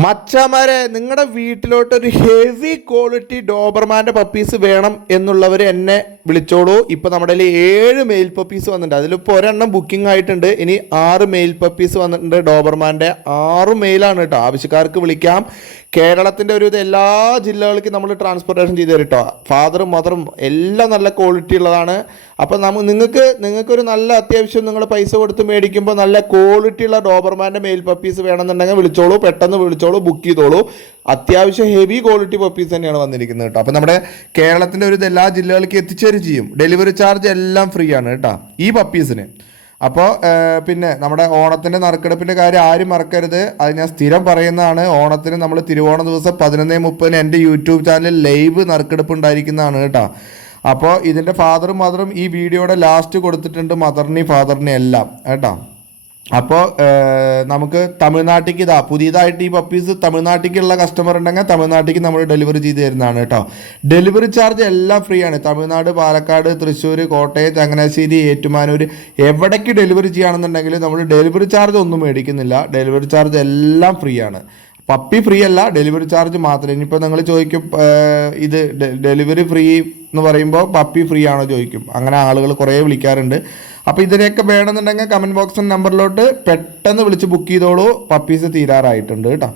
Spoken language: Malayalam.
മച്ചമാരെ നിങ്ങളുടെ വീട്ടിലോട്ട് ഒരു ഹെവി ക്വാളിറ്റി ഡോബർമാന്റെ പപ്പീസ് വേണം എന്നുള്ളവർ എന്നെ വിളിച്ചോളൂ. ഇപ്പോൾ നമ്മുടെ ഏഴ് മെയിൽ പപ്പീസ് വന്നിട്ടുണ്ട്. അതിലിപ്പോൾ ഒരെണ്ണം ബുക്കിംഗ് ആയിട്ടുണ്ട്. ഇനി ആറ് മെയിൽ പപ്പീസ് വന്നിട്ടുണ്ട്. ഡോബർമാന്റെ ആറ് മെയിലാണ് കേട്ടോ ആവശ്യക്കാർക്ക് വിളിക്കാം. കേരളത്തിന്റെ ഒരു ഇത് എല്ലാ ജില്ലകളിലേക്കും നമ്മൾ ട്രാൻസ്പോർട്ടേഷൻ ചെയ്ത് തരും കേട്ടോ ഫാദറും മദറും എല്ലാം നല്ല ക്വാളിറ്റി ഉള്ളതാണ്. അപ്പോൾ നമ്മൾ നിങ്ങൾക്ക് നിങ്ങൾക്കൊരു നല്ല അത്യാവശ്യം നിങ്ങൾ പൈസ കൊടുത്ത് മേടിക്കുമ്പോൾ നല്ല ക്വാളിറ്റി ഉള്ള ഡോബർമാന്റെ മെയിൽ പപ്പീസ് വേണമെന്നുണ്ടെങ്കിൽ വിളിച്ചോളൂ. പെട്ടെന്ന് വിളിച്ചോളൂ. ബുക്ക് ചെയ്തോളൂ. അത്യാവശ്യം ഹെവി ക്വാളിറ്റി പപ്പീസ് തന്നെയാണ് വന്നിരിക്കുന്നത് കേട്ടോ അപ്പോൾ നമ്മുടെ കേരളത്തിന്റെ ഒരു ഇത് എല്ലാ ജില്ലകളിലേക്ക് എത്തിച്ചേരും ചെയ്യും. ഡെലിവറി ചാർജ് എല്ലാം ഫ്രീ ആണ് കേട്ടോ. ഈ പപ്പീസിന് അപ്പോൾ പിന്നെ നമ്മുടെ ഓണത്തിന്റെ നറുക്കെടുപ്പിന്റെ കാര്യം ആരും മറക്കരുത്. അത് ഞാൻ സ്ഥിരം പറയുന്നതാണ്. ഓണത്തിന് നമ്മൾ തിരുവോണ ദിവസം പതിനൊന്ന് മുപ്പതിന് എന്റെ യൂട്യൂബ് ചാനലിൽ ലൈവ് നറുക്കെടുപ്പ് ഉണ്ടായിരിക്കുന്നതാണ് കേട്ടോ. അപ്പോൾ ഇതിന്റെ ഫാദറും മദറും ഈ വീഡിയോയുടെ ലാസ്റ്റ് കൊടുത്തിട്ടുണ്ട് മദറിനെയും ഫാദറിനെയും എല്ലാം കേട്ടോ. അപ്പോൾ നമുക്ക് തമിഴ്നാട്ടിലേക്ക് ഇതാ പുതിയതായിട്ട് ഈ പപ്പീസ് തമിഴ്നാട്ടിലേക്കുള്ള കസ്റ്റമർ ഉണ്ടെങ്കിൽ തമിഴ്നാട്ടിലേക്ക് നമ്മൾ ഡെലിവറി ചെയ്ത് തരുന്നതാണ് കേട്ടോ. ഡെലിവറി ചാർജ് എല്ലാം ഫ്രീ ആണ്. തമിഴ്നാട് പാലക്കാട് തൃശ്ശൂർ കോട്ടയം ചങ്ങനാശ്ശേരി ഏറ്റുമാനൂർ എവിടേക്ക് ഡെലിവറി ചെയ്യുകയാണെന്നുണ്ടെങ്കിൽ നമ്മൾ ഡെലിവറി ചാർജ് ഒന്നും മേടിക്കുന്നില്ല. ഡെലിവറി ചാർജ് എല്ലാം ഫ്രീ ആണ്. പപ്പി ഫ്രീ അല്ല ഡെലിവറി ചാർജ് മാത്രമേ ഇനിയിപ്പോൾ നിങ്ങൾ ചോദിക്കും ഇത് ഡെലിവറി ഫ്രീ എന്ന് പറയുമ്പോൾ പപ്പി ഫ്രീ ആണോ ചോദിക്കും. അങ്ങനെ ആളുകൾ കുറേ വിളിക്കാറുണ്ട്. അപ്പോൾ ഇതിനെയൊക്കെ വേണമെന്നുണ്ടെങ്കിൽ കമന്റ് ബോക്സിന്റെ നമ്പറിലോട്ട് പെട്ടെന്ന് വിളിച്ച് ബുക്ക് ചെയ്തോളൂ. പപ്പീസ് തീരാറായിട്ടുണ്ട് കേട്ടോ.